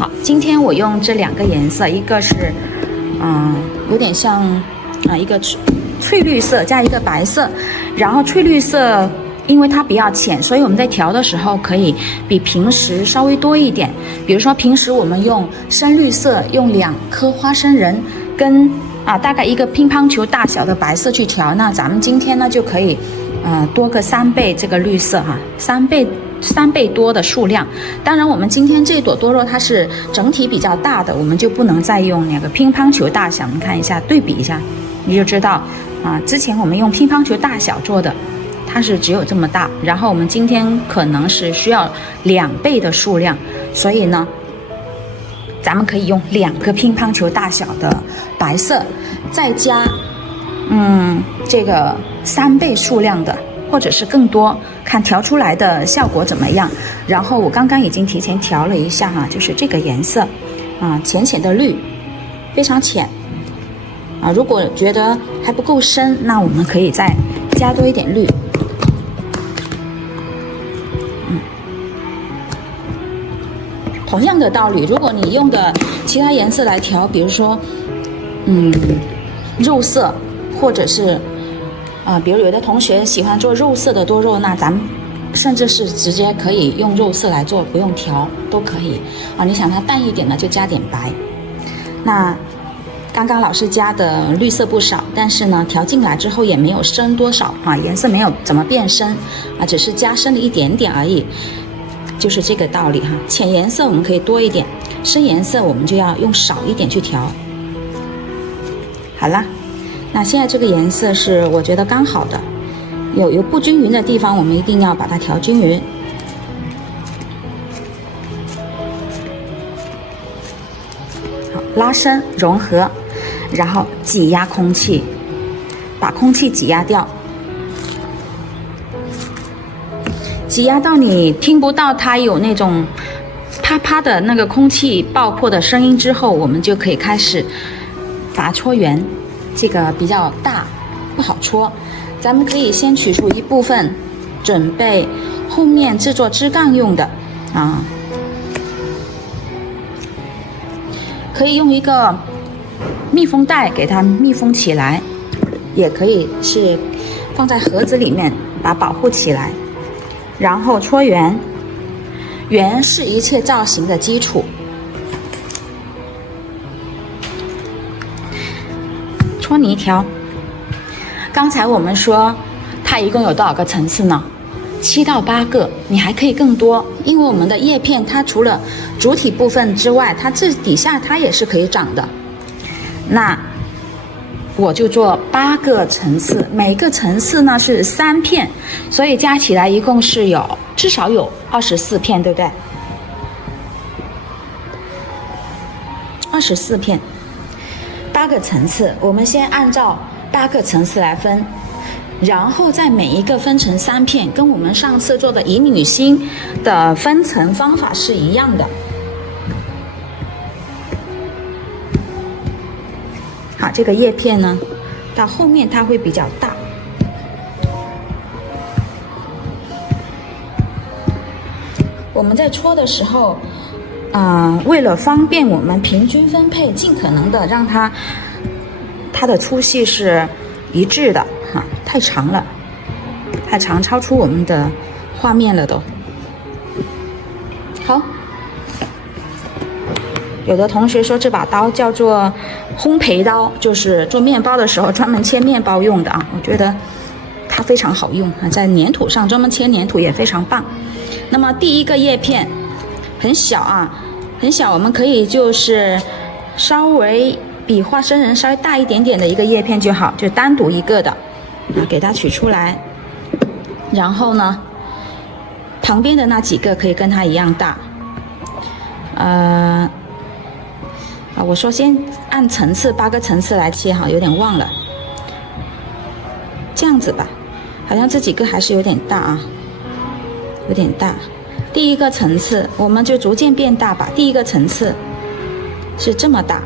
好，今天我用这2个颜色，一个是，有点像一个翠绿色加一个白色，然后翠绿色因为它比较浅，所以我们在调的时候可以比平时稍微多一点。比如说平时我们用深绿色，用2颗花生仁跟大概一个乒乓球大小的白色去调，那咱们今天呢就可以多个3倍这个绿色哈，3倍多的数量。当然我们今天这朵多肉它是整体比较大的，我们就不能再用那个乒乓球大小。你看一下，对比一下你就知道之前我们用乒乓球大小做的，它是只有这么大，然后我们今天可能是需要2倍的数量，所以呢咱们可以用2个乒乓球大小的白色，再加这个3倍数量的，或者是更多，看调出来的效果怎么样。然后我刚刚已经提前调了一下就是这个颜色浅浅的绿，非常浅如果觉得还不够深，那我们可以再加多一点绿。同样的道理，如果你用的其他颜色来调，比如说肉色，或者是比如有的同学喜欢做肉色的多肉，那咱们甚至是直接可以用肉色来做，不用调都可以你想它淡一点呢，就加点白。那刚刚老师加的绿色不少，但是呢调进来之后也没有深多少颜色没有怎么变深只是加深了一点点而已，就是这个道理浅颜色我们可以多一点，深颜色我们就要用少一点去调。好了，那现在这个颜色是我觉得刚好的，有不均匀的地方我们一定要把它调均匀。好，拉伸融合，然后挤压空气，把空气挤压掉，挤压到你听不到它有那种啪啪的那个空气爆破的声音之后，我们就可以开始把它搓圆。这个比较大不好搓，咱们可以先取出一部分，准备后面制作枝干用的可以用一个密封袋给它密封起来，也可以是放在盒子里面把它保护起来。然后搓圆，圆是一切造型的基础。搓泥条，刚才我们说它一共有多少个层次呢？7到8个，你还可以更多，因为我们的叶片它除了主体部分之外，它这底下它也是可以长的。那我就做8个层次，每个层次呢是3片，所以加起来一共是至少有24片，对不对？24片，8个层次，我们先按照8个层次来分，然后再每一个分成3片，跟我们上次做的乙女心的分层方法是一样的。好，这个叶片呢到后面它会比较大，我们在搓的时候为了方便我们平均分配，尽可能的让它的粗细是一致的太长了，太长超出我们的画面了都。好，有的同学说这把刀叫做烘焙刀，就是做面包的时候专门切面包用的我觉得它非常好用在粘土上专门切粘土也非常棒。那么第一个叶片很小很小，我们可以就是稍微比花生仁稍微大一点点的一个叶片就好，就单独一个的给它取出来。然后呢旁边的那几个可以跟它一样大。我说先按层次8个层次来切有点忘了，这样子吧，好像这几个还是有点大有点大。第一个层次我们就逐渐变大吧，第一个层次是这么大，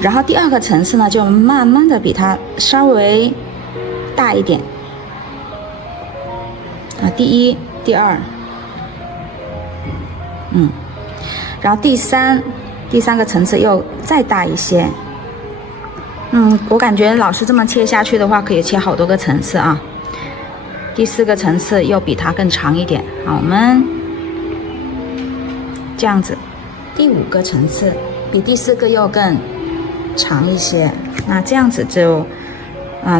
然后第2个层次呢就慢慢的比它稍微大一点第1、第2，然后第三个层次又再大一些。我感觉老师这么切下去的话，可以切好多个层次啊。第4个层次又比它更长一点，好，我们这样子。第5个层次比第4个又更长一些，那这样子就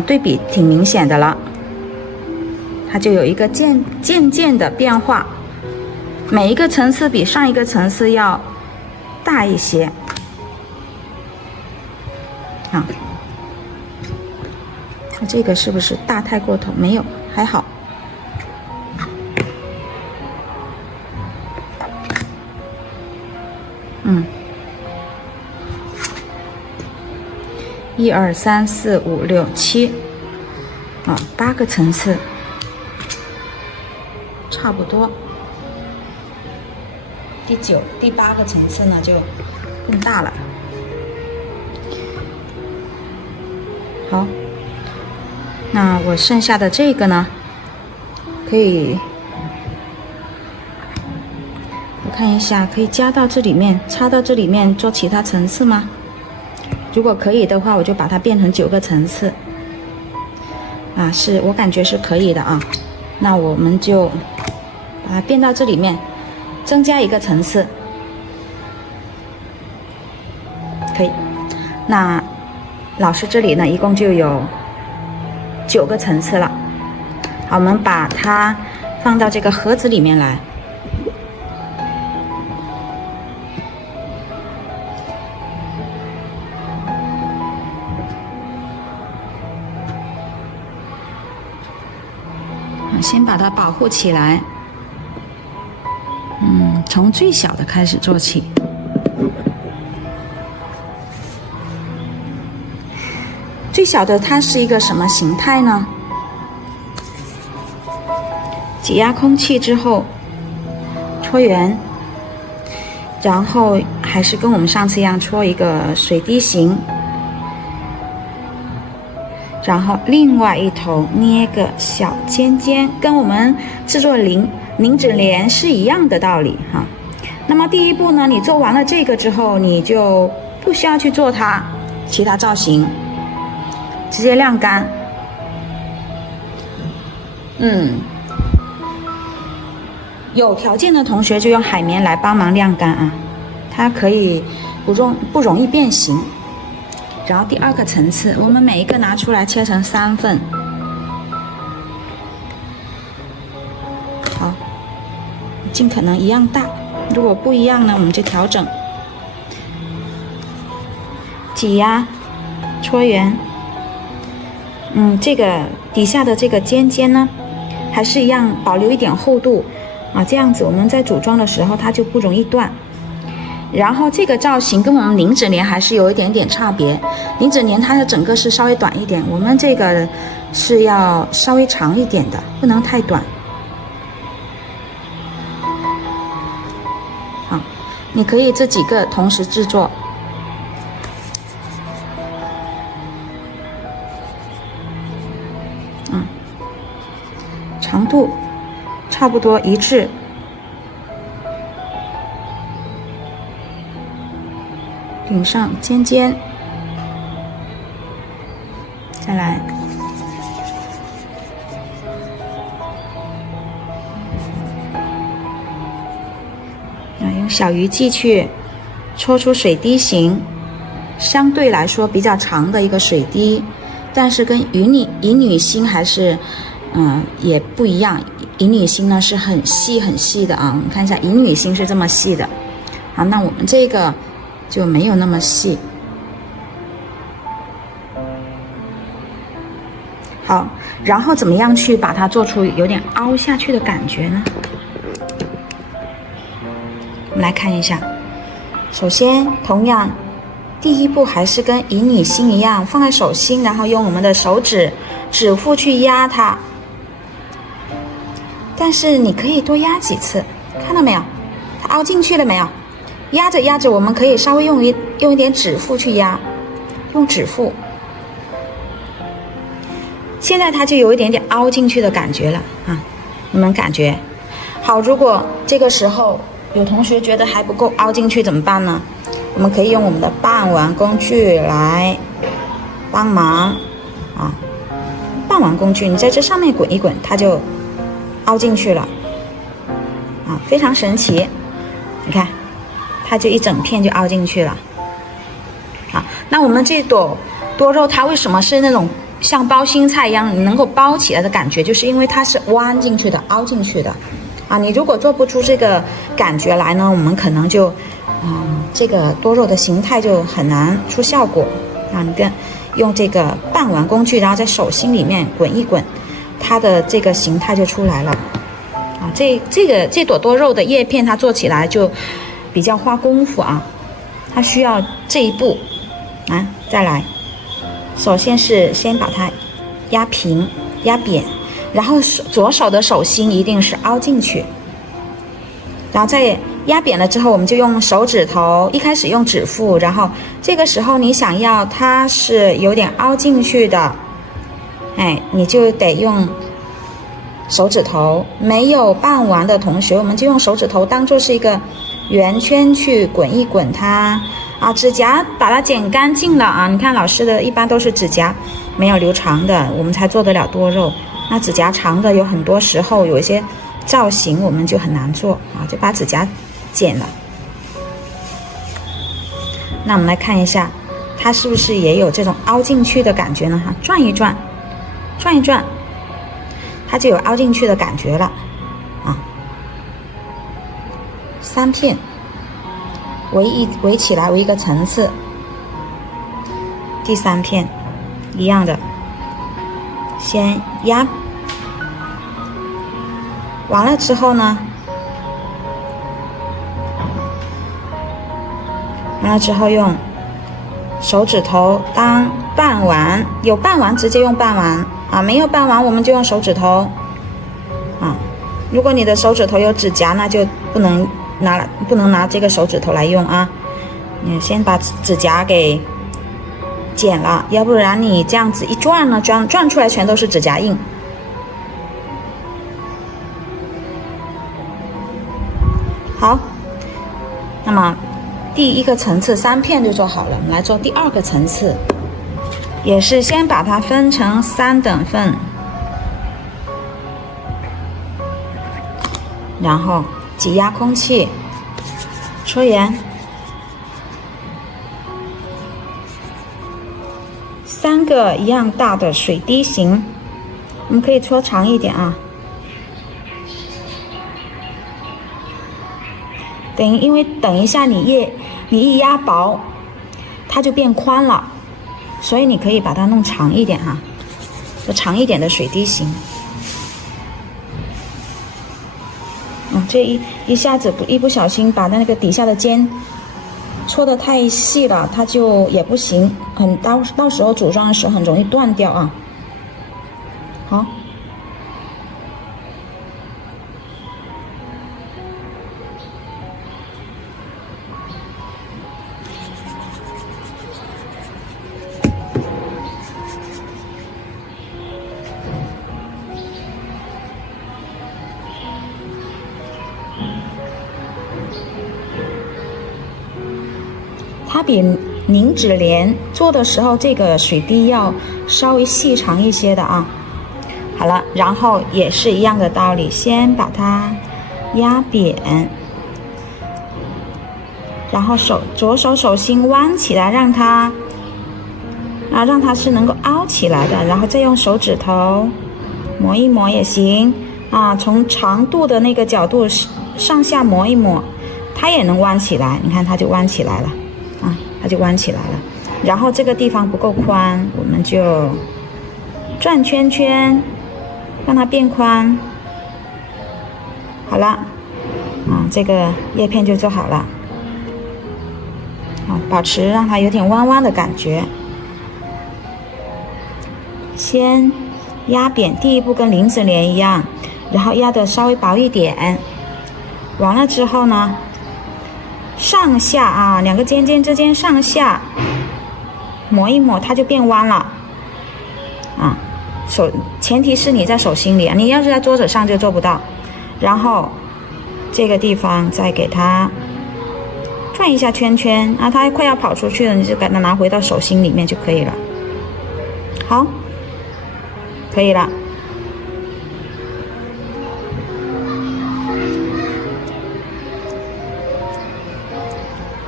对比挺明显的了，它就有一个渐渐的变化，每一个层次比上一个层次要大一些。啊，它这个是不是大太过头？没有，还好。1、2、3、4、5、6、7， 8个层次，差不多。第9、第8个层次呢就更大了。好，那我剩下的这个呢，可以我看一下，可以加到这里面，插到这里面做其他层次吗？如果可以的话，我就把它变成9个层次。我感觉是可以的啊。那我们就把它变到这里面，增加1个层次，可以。那老师这里呢，一共就有9个层次了。好，我们把它放到这个盒子里面来。先把它保护起来。从最小的开始做起。最小的它是一个什么形态呢？挤压空气之后戳圆，然后还是跟我们上次一样戳一个水滴形，然后另外一头捏个小尖尖，跟我们制作拧纸莲是一样的道理哈。那么第一步呢，你做完了这个之后，你就不需要去做它其他造型，直接晾干。有条件的同学就用海绵来帮忙晾干啊，它可以不容易变形。然后第2个层次，我们每一个拿出来切成3份。好，尽可能一样大，如果不一样呢，我们就调整。挤压，戳圆。这个底下的这个尖尖呢，还是一样保留一点厚度啊，这样子我们在组装的时候它就不容易断。然后这个造型跟我们拧纸莲还是有一点点差别，拧纸莲它的整个是稍微短一点，我们这个是要稍微长一点的，不能太短。好，你可以这几个同时制作。长度差不多一致。顶上尖尖，再来，用小鱼际去戳出水滴形，相对来说比较长的一个水滴，但是跟银女星还是也不一样。银女星呢是很细很细的啊，我们看一下银女星是这么细的。好，那我们这个就没有那么细。好，然后怎么样去把它做出有点凹下去的感觉呢？我们来看一下，首先同样第一步还是跟银女星一样，放在手心，然后用我们的手指指腹去压它，但是你可以多压几次，看到没有？它凹进去了没有？压着压着，我们可以稍微用一点指腹去压，用指腹。现在它就有一点点凹进去的感觉了啊，你们感觉？好，如果这个时候，比有同学觉得还不够凹进去怎么办呢？我们可以用我们的半碗工具来帮忙啊。半碗工具，你在这上面滚一滚，它就凹进去了啊，非常神奇。你看，它就一整片就凹进去了。啊，那我们这朵多肉它为什么是那种像包心菜一样能够包起来的感觉？就是因为它是弯进去的、凹进去的。啊，你如果做不出这个感觉来呢，我们可能就，这个多肉的形态就很难出效果。啊，你用这个半碗工具，然后在手心里面滚一滚，它的这个形态就出来了。啊，这朵多肉的叶片它做起来就比较花功夫啊，它需要这一步。啊，再来，首先是先把它压平、压扁，然后左手的手心一定是凹进去，然后再压扁了之后，我们就用手指头，一开始用指腹，然后这个时候你想要它是有点凹进去的，哎，你就得用手指头。没有拌完的同学，我们就用手指头当做是一个圆圈去滚一滚它啊。指甲把它剪干净了啊，你看老师的一般都是指甲没有留长的，我们才做得了多肉。那指甲长的有很多时候有一些造型我们就很难做啊，就把指甲剪了。那我们来看一下，它是不是也有这种凹进去的感觉呢？哈，转一转，转一转，它就有凹进去的感觉了啊。3片围起来为一个层次，第3片一样的，先压，完了之后呢，用手指头当拌完，有拌完直接用拌完啊，没有拌完我们就用手指头啊。如果你的手指头有指甲，那就不能拿这个手指头来用啊。你先把指甲给剪了，要不然你这样子一转呢，转出来全都是指甲印。好，那么第一个层次3片就做好了，我们来做第2个层次，也是先把它分成3等份，然后挤压空气，搓圆，3个一样大的水滴形，我们可以搓长一点啊。因为等一下你一压薄，它就变宽了，所以你可以把它弄长一点哈，就长一点的水滴形。这一下子一不小心把那个底下的尖搓得太细了，它就也不行，到时候组装的时候很容易断掉啊。好。它比凝脂莲做的时候这个水滴要稍微细长一些的啊。好了，然后也是一样的道理，先把它压扁，然后左手手心弯起来，让它是能够凹起来的，然后再用手指头磨一磨也行啊，从长度的那个角度上下磨一磨，它也能弯起来，你看它就弯起来了。它就弯起来了，然后这个地方不够宽，我们就转圈圈，让它变宽。好了，这个叶片就做好了。保持让它有点弯弯的感觉。先压扁，第一步跟林子莲一样，然后压的稍微薄一点。完了之后呢，上下两个尖尖之间上下磨一磨，它就变弯了前提是你在手心里，你要是在桌子上就做不到。然后这个地方再给它转一下圈圈啊，它快要跑出去了，你就给它拿回到手心里面就可以了。好，可以了。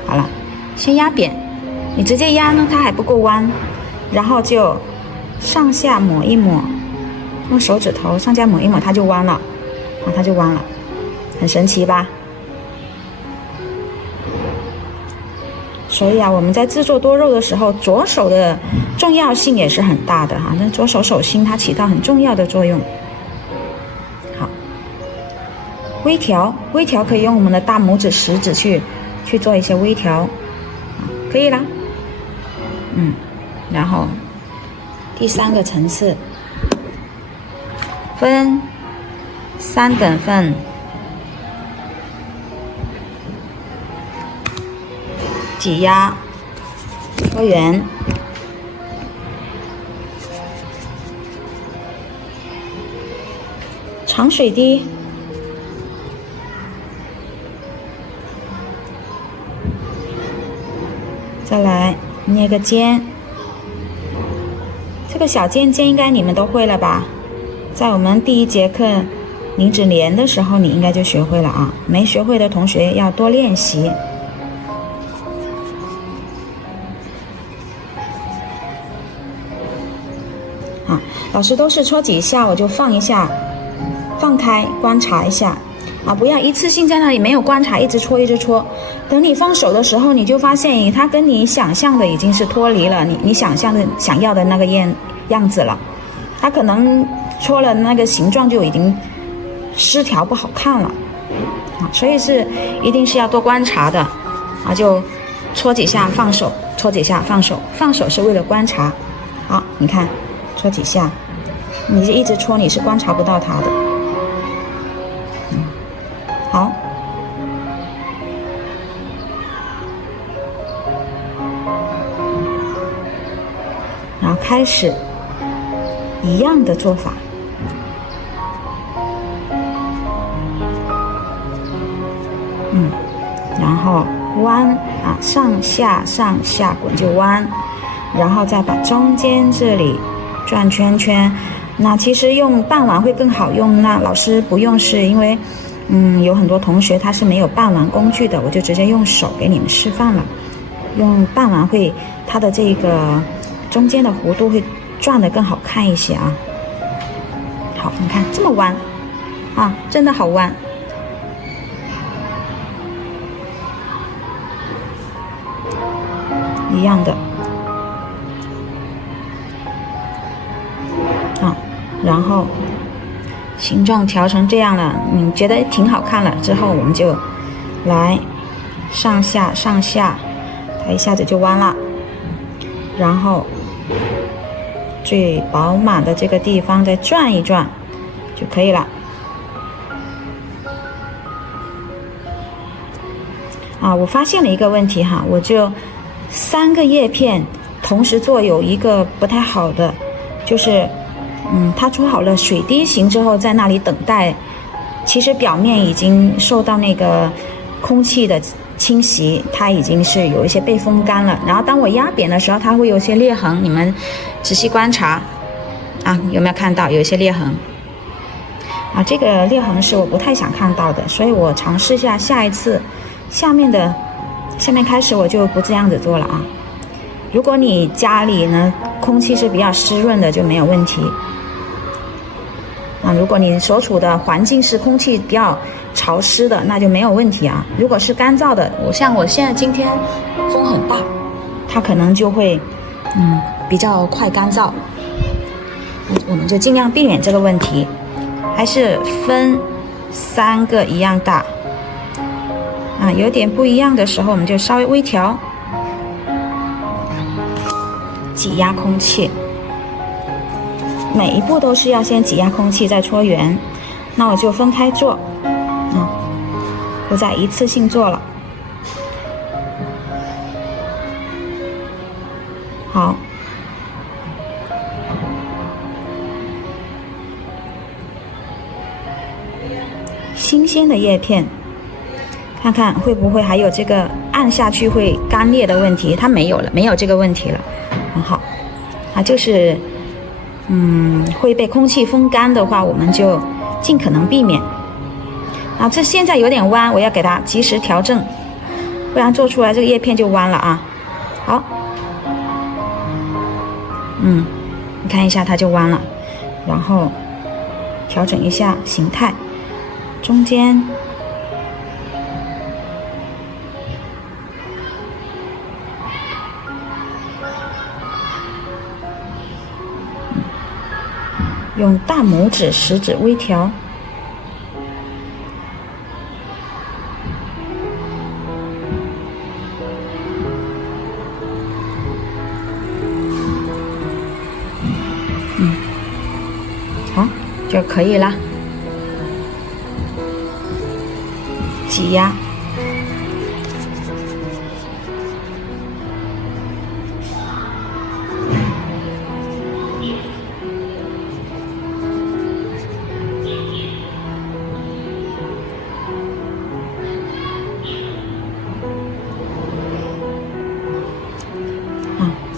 好了，先压扁，你直接压呢，它还不够弯，然后就上下抹一抹，用手指头上下抹一抹，它就弯了，啊，它就弯了，很神奇吧？所以啊，我们在制作多肉的时候，左手的重要性也是很大的哈。那左手手心它起到很重要的作用。好，微调可以用我们的大拇指、食指去做一些微调，可以啦。然后第3个层次，分3等份。挤压，搓圆，长水滴，再来捏个尖。这个小尖尖应该你们都会了吧？在我们第1节课拧纸莲的时候，你应该就学会了啊。没学会的同学要多练习。老师都是搓几下我就放一下，放开观察一下啊，不要一次性在那里没有观察一直搓一直搓，等你放手的时候你就发现它跟你想象的已经是脱离了你想要的那个样子了，它可能搓了那个形状就已经失调不好看了啊，所以一定是要多观察的啊，就搓几下放手，搓几下放手，放手是为了观察。好，你看搓几下，你是一直搓，你是观察不到它的。好，然后开始一样的做法，然后弯啊，上下滚就弯，然后再把中间这里转圈圈。那其实用半碗会更好用，那老师不用是因为有很多同学他是没有半碗工具的，我就直接用手给你们示范了。用半碗会它的这个中间的弧度会转得更好看一些啊。好，你看这么弯啊，真的好弯。一样的啊，然后形状调成这样了，你觉得挺好看了之后，我们就来上下，它一下子就弯了，然后最饱满的这个地方再转一转就可以了。啊，我发现了一个问题哈，我就3个叶片同时做，有一个不太好的，就是它搓好了水滴形之后在那里等待，其实表面已经受到那个空气的侵袭，它已经是有一些被风干了，然后当我压扁的时候它会有一些裂痕，你们仔细观察啊，有没有看到有一些裂痕啊？这个裂痕是我不太想看到的，所以我尝试一下，下一次下面开始我就不这样子做了啊。如果你家里呢空气是比较湿润的就没有问题啊，如果你所处的环境是空气比较潮湿的那就没有问题啊。如果是干燥的，像我现在今天风很大，它可能就会比较快干燥，我们就尽量避免这个问题，还是分3个一样大啊，有点不一样的时候我们就稍微微调，挤压空气，每一步都是要先挤压空气再搓圆。那我就分开做，不再一次性做了。好，新鲜的叶片看看会不会还有这个按下去会干裂的问题。它没有了，没有这个问题了，很好。它就是会被空气风干的话，我们就尽可能避免。啊，这现在有点弯，我要给它及时调整，不然做出来这个叶片就弯了啊。好，你看一下它就弯了，然后调整一下形态，中间用大拇指、食指微调。好，就可以了。挤压。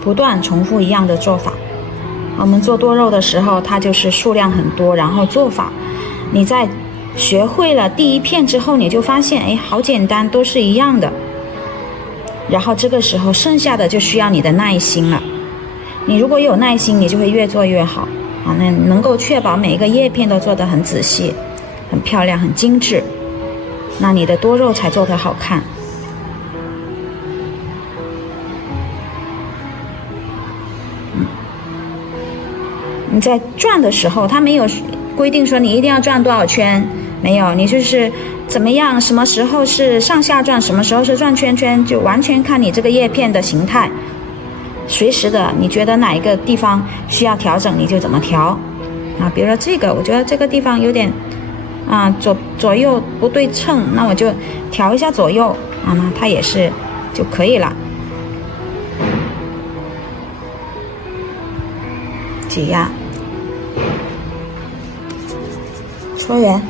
不断重复一样的做法。我们做多肉的时候，它就是数量很多，然后做法，你在学会了第一片之后，你就发现，哎，好简单，都是一样的。然后这个时候剩下的就需要你的耐心了。你如果有耐心，你就会越做越好啊，那能够确保每一个叶片都做得很仔细、很漂亮、很精致，那你的多肉才做得好看。你在转的时候，它没有规定说你一定要转多少圈，没有，你就是怎么样，什么时候是上下转，什么时候是转圈圈，就完全看你这个叶片的形态。随时的，你觉得哪一个地方需要调整，你就怎么调啊。比如说这个，我觉得这个地方有点左右不对称，那我就调一下左右啊，那它也是就可以了。挤压。搓圆，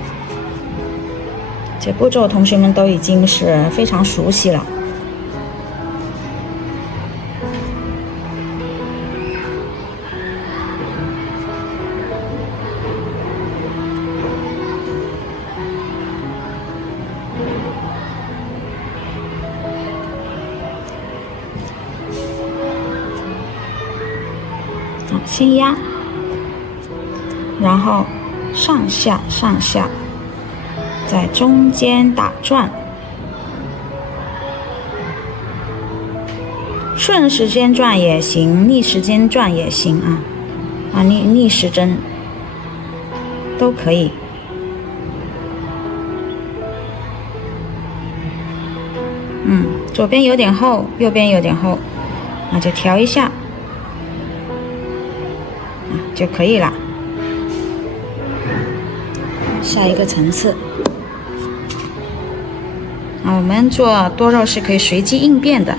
这步骤同学们都已经是非常熟悉了。先压，然后上下上下，在中间打转，顺时间转也行，逆时间转也行逆时针都可以。左边有点厚，右边有点厚，那就调一下。就可以了。下一个层次，我们做多肉是可以随机应变的。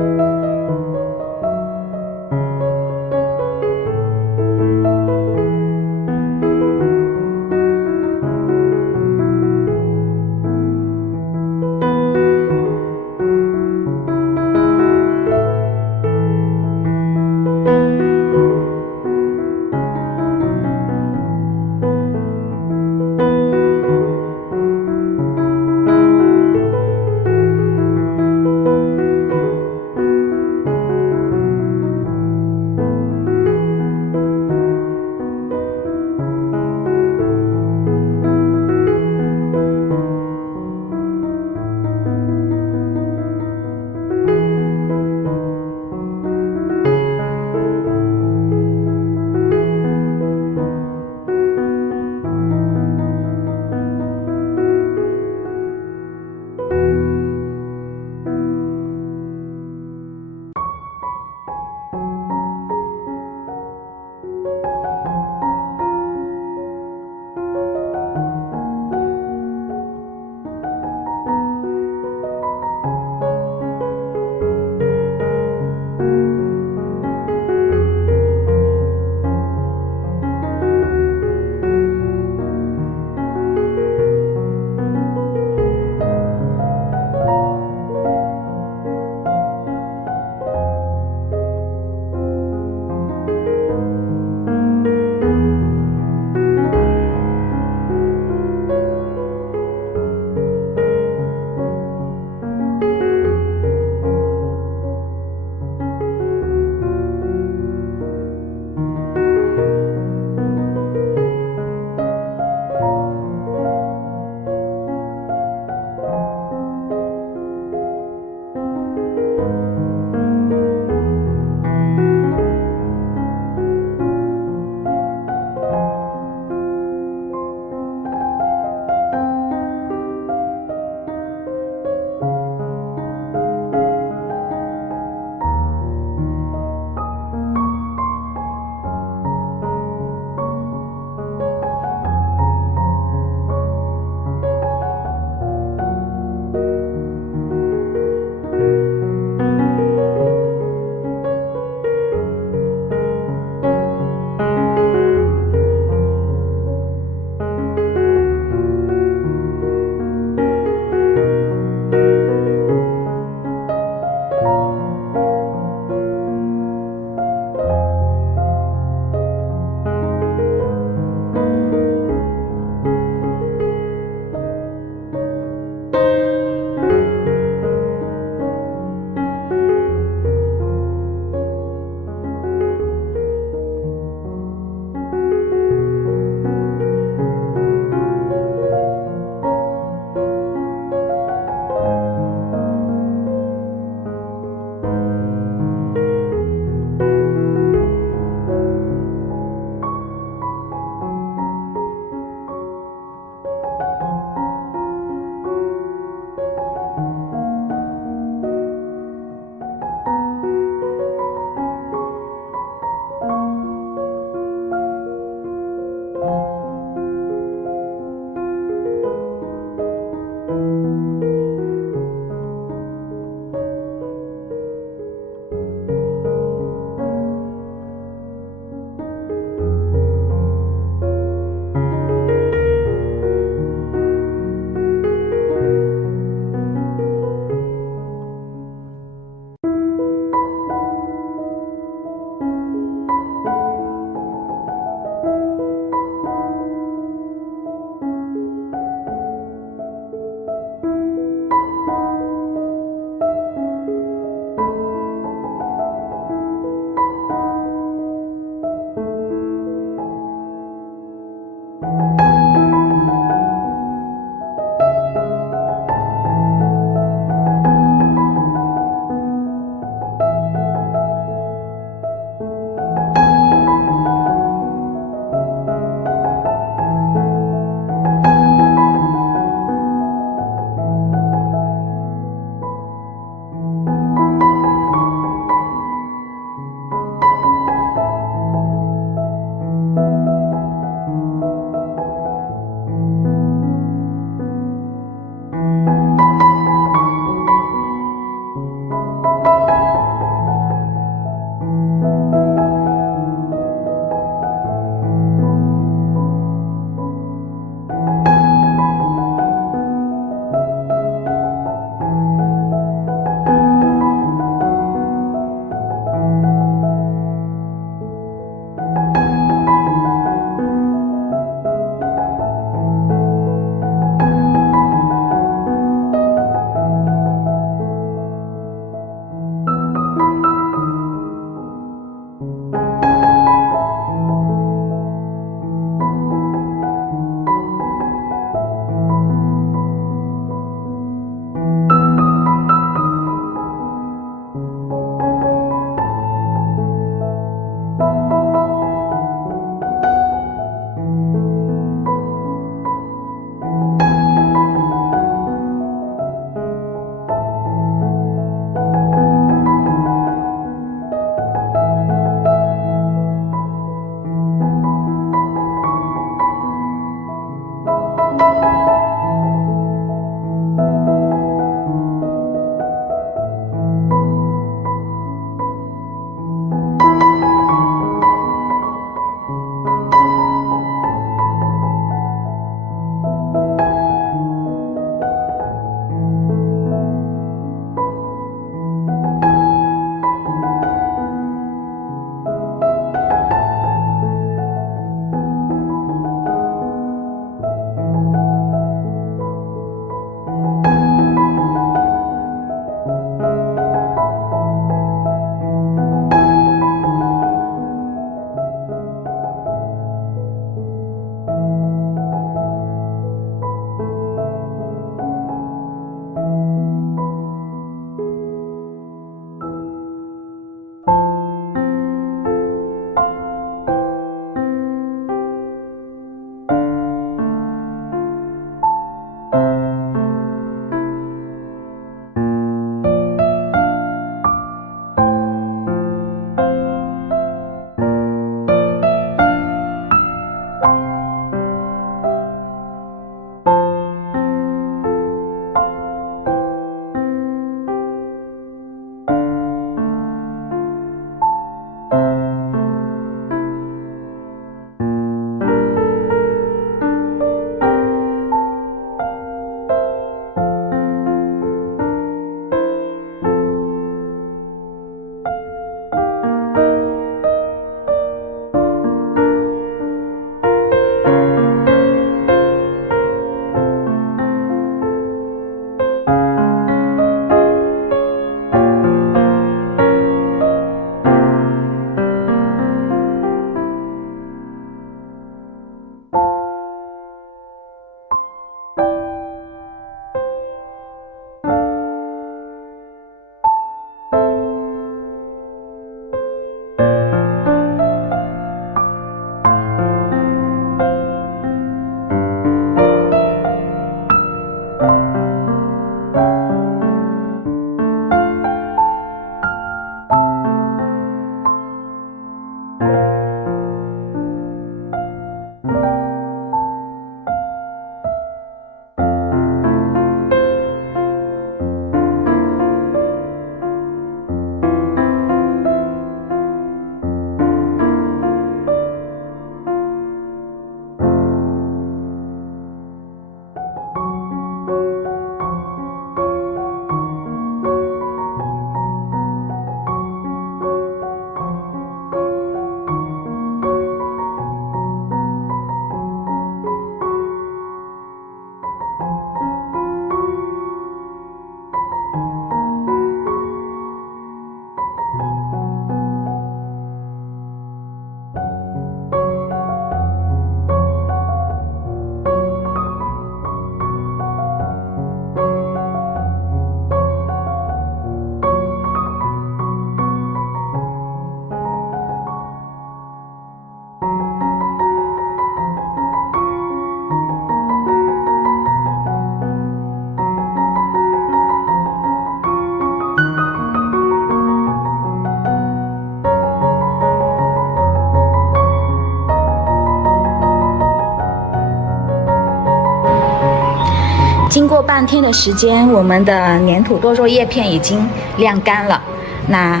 经过半天的时间，我们的粘土多肉叶片已经晾干了。那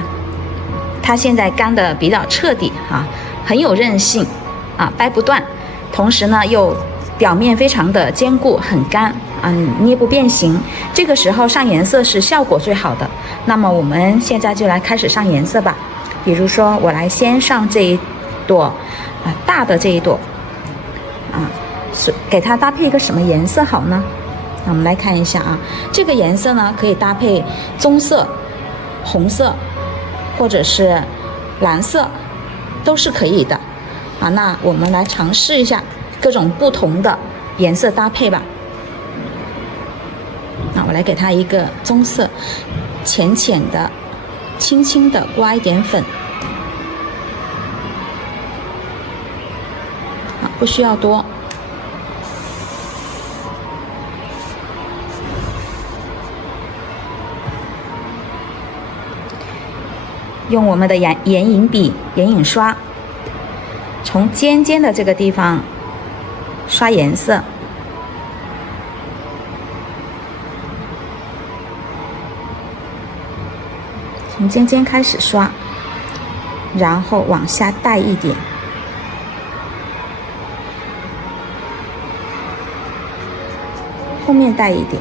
它现在干的比较彻底啊，很有韧性啊，掰不断。同时呢，又表面非常的坚固，很干啊，捏不变形。这个时候上颜色是效果最好的。那么我们现在就来开始上颜色吧。比如说，我来先上这一朵大的这一朵是给它搭配一个什么颜色好呢？那我们来看一下啊，这个颜色呢可以搭配棕色、红色，或者是蓝色，都是可以的啊。那我们来尝试一下各种不同的颜色搭配吧。那我来给它一个棕色，浅浅的、轻轻的刮一点粉，不需要多。用我们的眼影笔、眼影刷，从尖尖的这个地方刷颜色，从尖尖开始刷，然后往下带一点，后面带一点，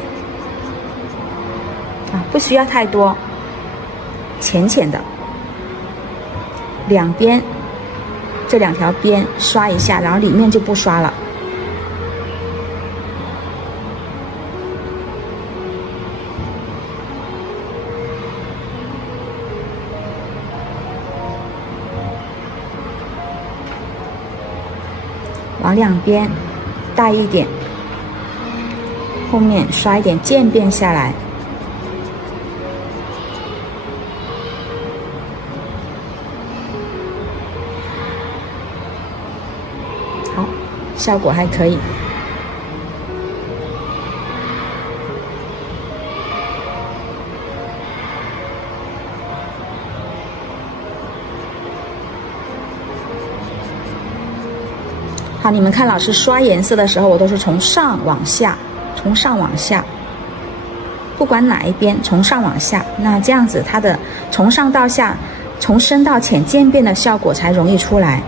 不需要太多，浅浅的。两边这两条边刷一下，然后里面就不刷了。往两边带一点，后面刷一点渐变下来。好，效果还可以。好，你们看老师刷颜色的时候，我都是从上往下，从上往下，不管哪一边，从上往下。那这样子，它的从上到下，从深到浅渐变的效果才容易出来。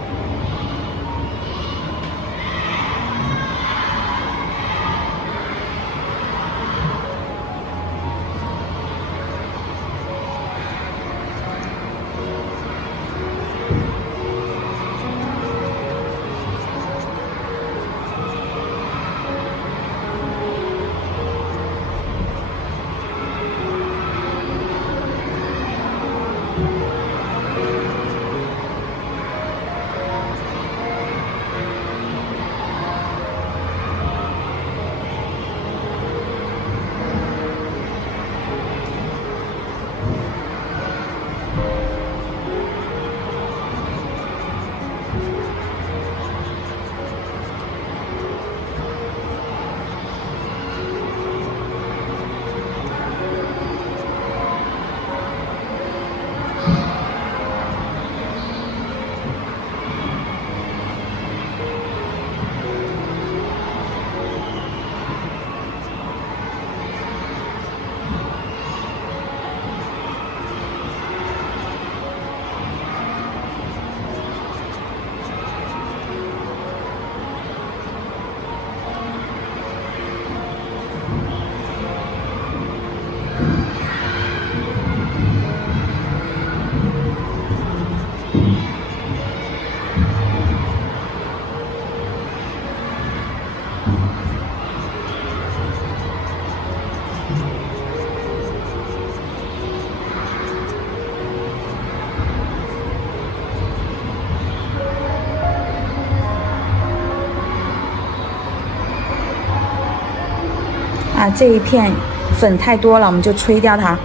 这一片粉太多了，我们就吹掉它。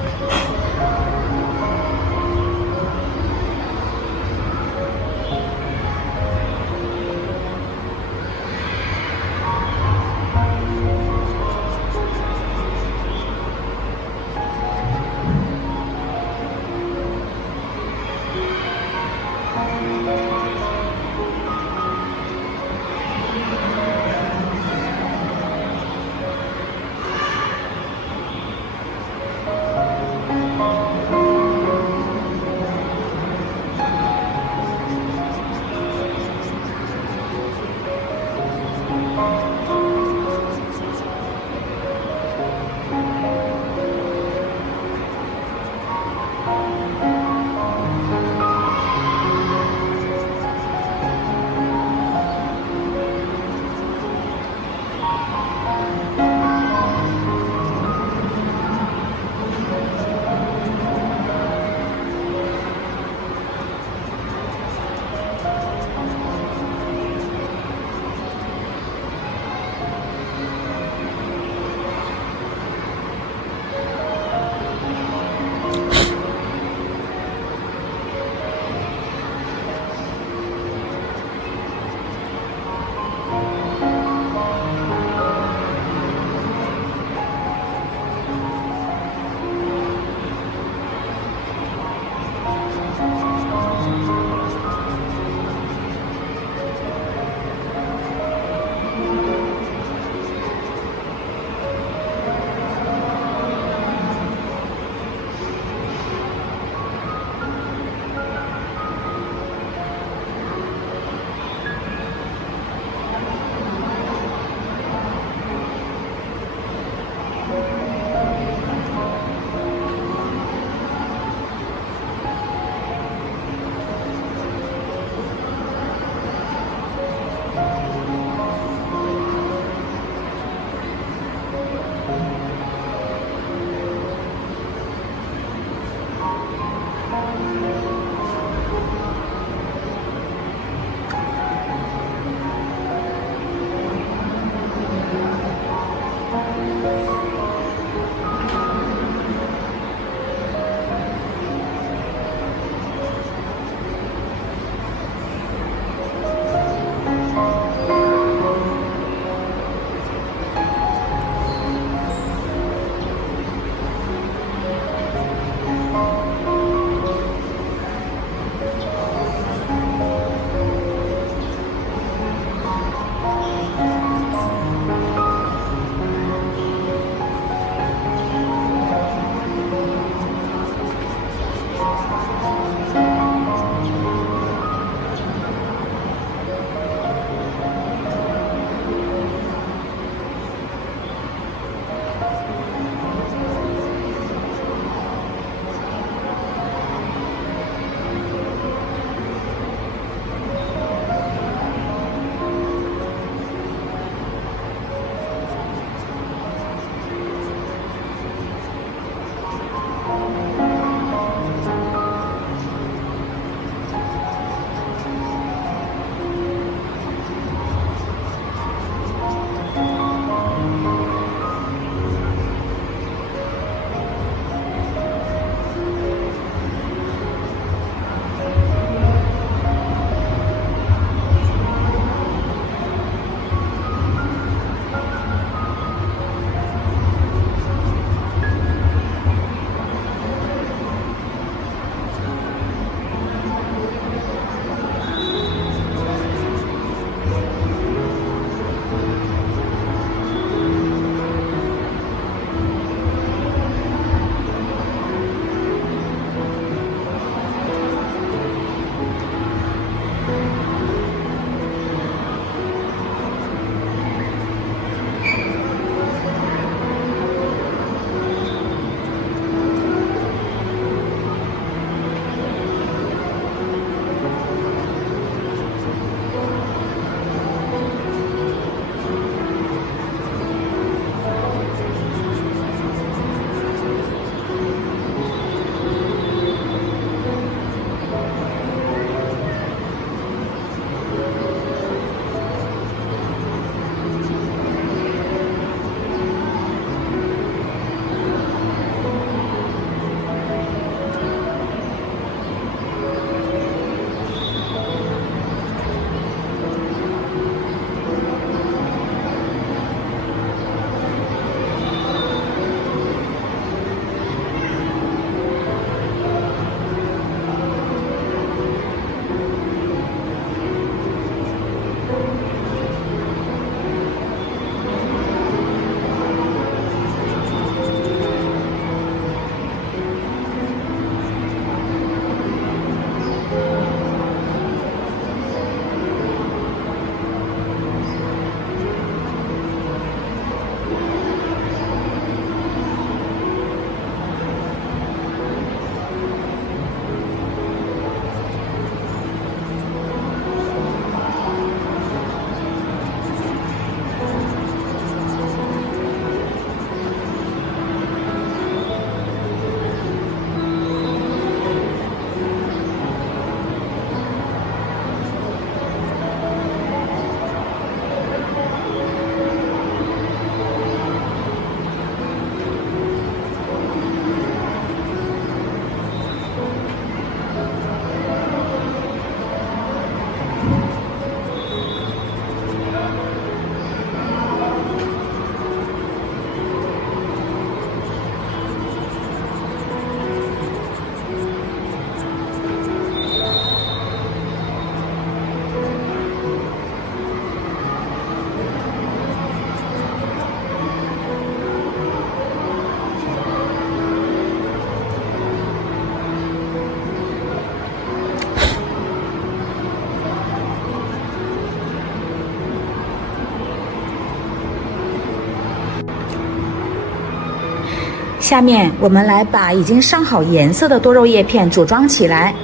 下面我们来把已经上好颜色的多肉叶片组装起来。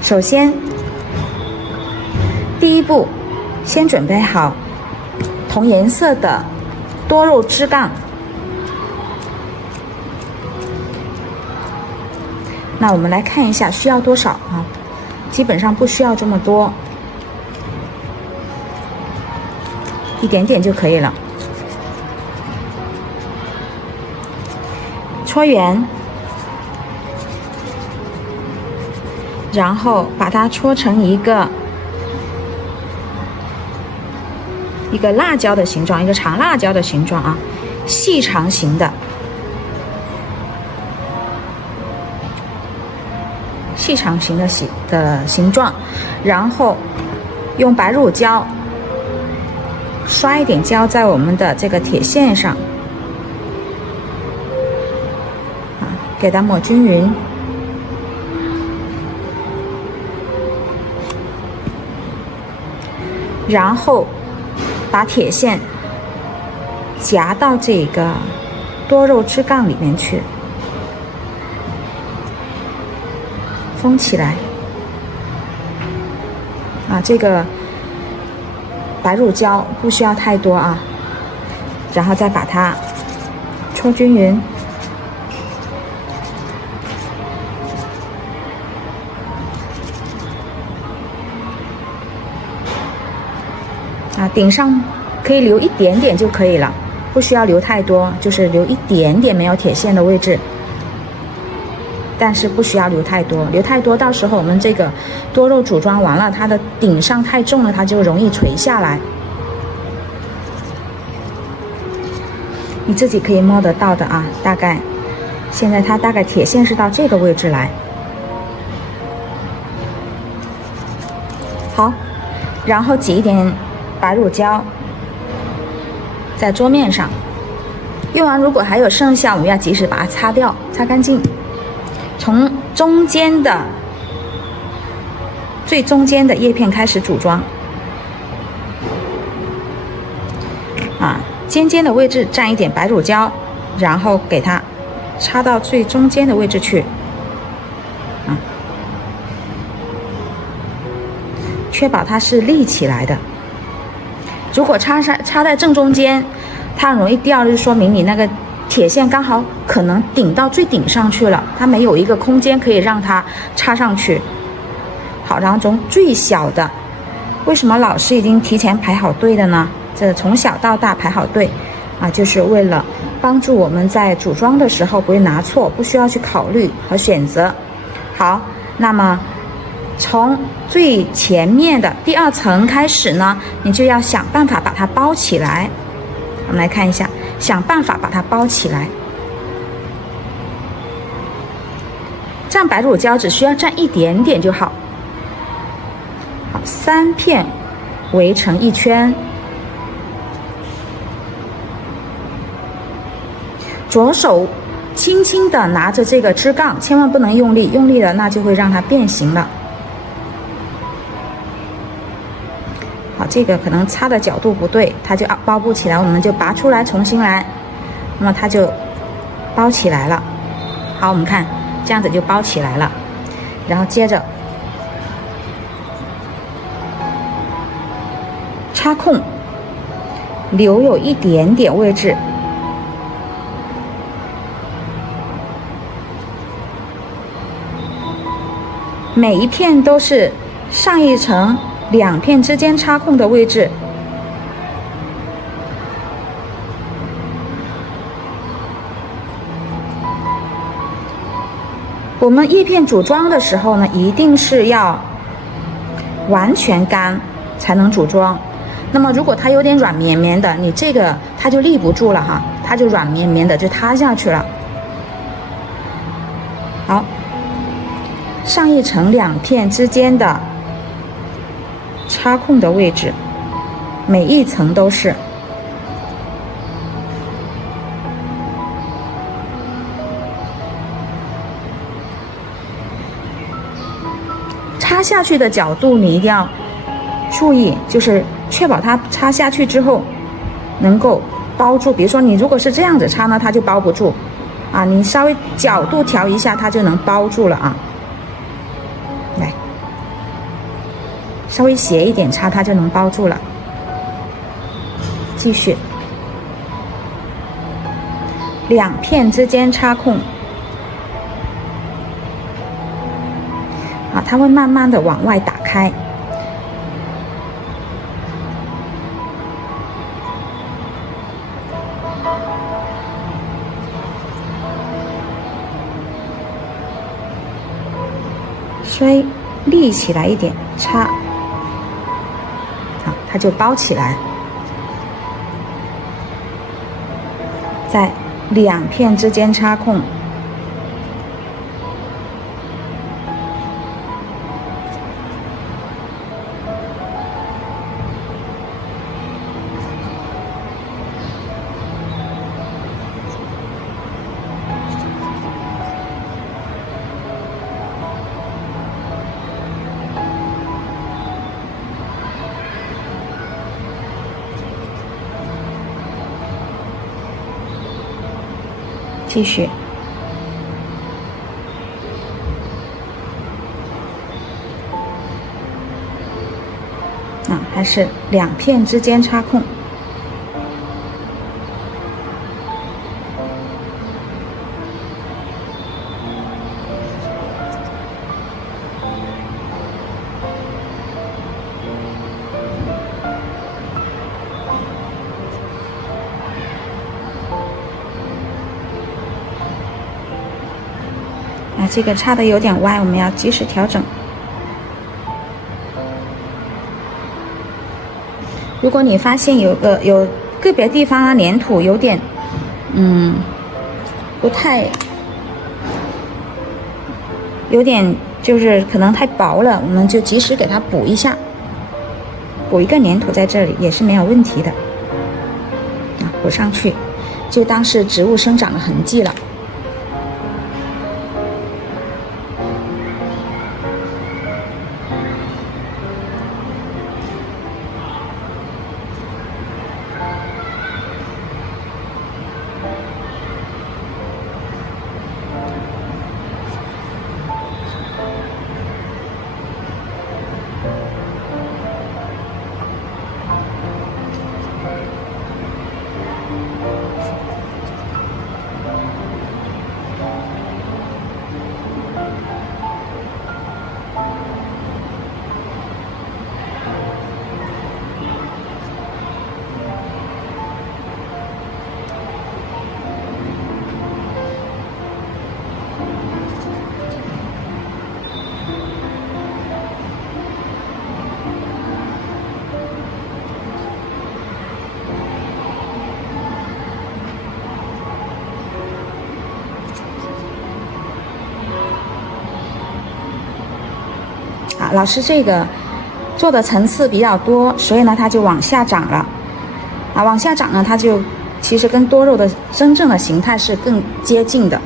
首先，第一步，先准备好同颜色的多肉枝干。那我们来看一下需要多少啊？基本上不需要这么多，一点点就可以了。搓圆，然后把它搓成一个辣椒的形状，一个长辣椒的形状啊，细长型的。细长型的形状，然后用白乳胶刷一点胶在我们的这个铁线上，给它抹均匀。然后把铁线夹到这个多肉枝干里面去。封起来啊，这个白乳胶不需要太多啊，然后再把它搓均匀。啊，顶上可以留一点点就可以了，不需要留太多，就是留一点点没有铁线的位置。但是不需要留太多，留太多到时候我们这个多肉组装完了，它的顶上太重了，它就容易垂下来。你自己可以摸得到的啊，大概现在它大概铁线是到这个位置来。好，然后挤一点白乳胶在桌面上，用完如果还有剩下，我们要及时把它擦掉，擦干净。从中间的最中间的叶片开始组装，啊，尖尖的位置蘸一点白乳胶，然后给它插到最中间的位置去，确保它是立起来的。如果插在正中间，它很容易掉，就说明你那个铁线刚好可能顶到最顶上去了，它没有一个空间可以让它插上去。好，然后从最小的，为什么老师已经提前排好队的呢？这从小到大排好队啊，就是为了帮助我们在组装的时候不会拿错，不需要去考虑和选择。好，那么从最前面的第2层开始呢，你就要想办法把它包起来。我们来看一下，想办法把它包起来。蘸白乳胶只需要蘸一点点就好。好，3片围成一圈。左手轻轻地拿着这个枝杠，千万不能用力，用力了那就会让它变形了。好，这个可能擦的角度不对，它就包不起来，我们就拔出来重新来，那么它就包起来了。好，我们看这样子就包起来了，然后接着插空，留有一点点位置，每一片都是上一层2片之间插空的位置。我们叶片组装的时候呢，一定是要完全干才能组装。那么如果它有点软绵绵的，你这个它就立不住了哈，它就软绵绵的就塌下去了。好，上一层2片之间的插空的位置，每一层都是。插下去的角度你一定要注意，就是确保它插下去之后能够包住。比如说你如果是这样子插呢，它就包不住啊，你稍微角度调一下，它就能包住了啊。来，稍微斜一点插，它就能包住了。继续，两片之间插空，啊，它会慢慢的往外打开。稍微立起来一点，插，好，它就包起来。在两片之间插空，继续，还是两片之间插空。这个插的有点歪，我们要及时调整。如果你发现有个别地方啊粘土有点不太，有点就是可能太薄了，我们就及时给它补一下，补一个粘土在这里也是没有问题的啊，补上去就当是植物生长的痕迹了。老师这个做的层次比较多，所以呢它就往下长了啊，往下长呢它就其实跟多肉的真正的形态是更接近的。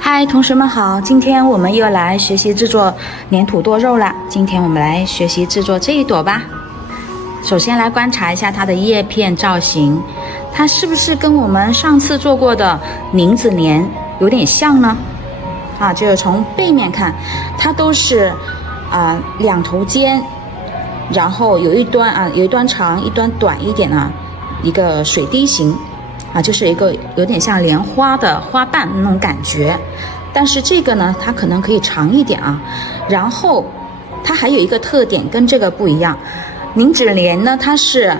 嗨，同学们好！今天我们又来学习制作粘土多肉了。今天我们来学习制作这一朵吧。首先来观察一下它的叶片造型，它是不是跟我们上次做过的宁子莲有点像呢？就是从背面看，它都是两头尖，然后有一端长，一端短一点一个水滴形。就是一个有点像莲花的花瓣那种感觉，但是这个呢，它可能可以长一点然后它还有一个特点跟这个不一样，宁子莲呢，它是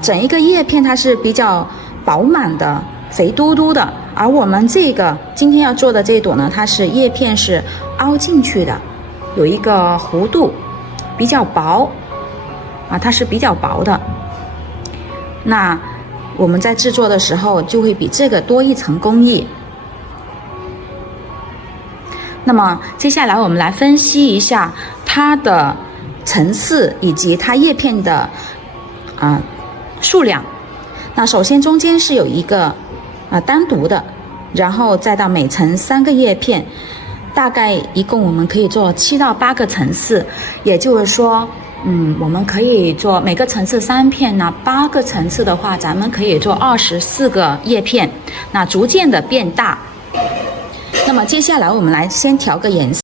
整一个叶片它是比较饱满的、肥嘟嘟的，而我们这个今天要做的这一朵呢，它是叶片是凹进去的，有一个弧度，比较薄它是比较薄的。那我们在制作的时候就会比这个多一层工艺。那么接下来我们来分析一下它的层次以及它叶片的数量。那首先中间是有一个单独的，然后再到每层3个叶片，大概一共我们可以做7到8个层次，也就是说我们可以做每个层次3片呢，8个层次的话，咱们可以做24个叶片，那逐渐的变大。那么接下来我们来先调个颜色。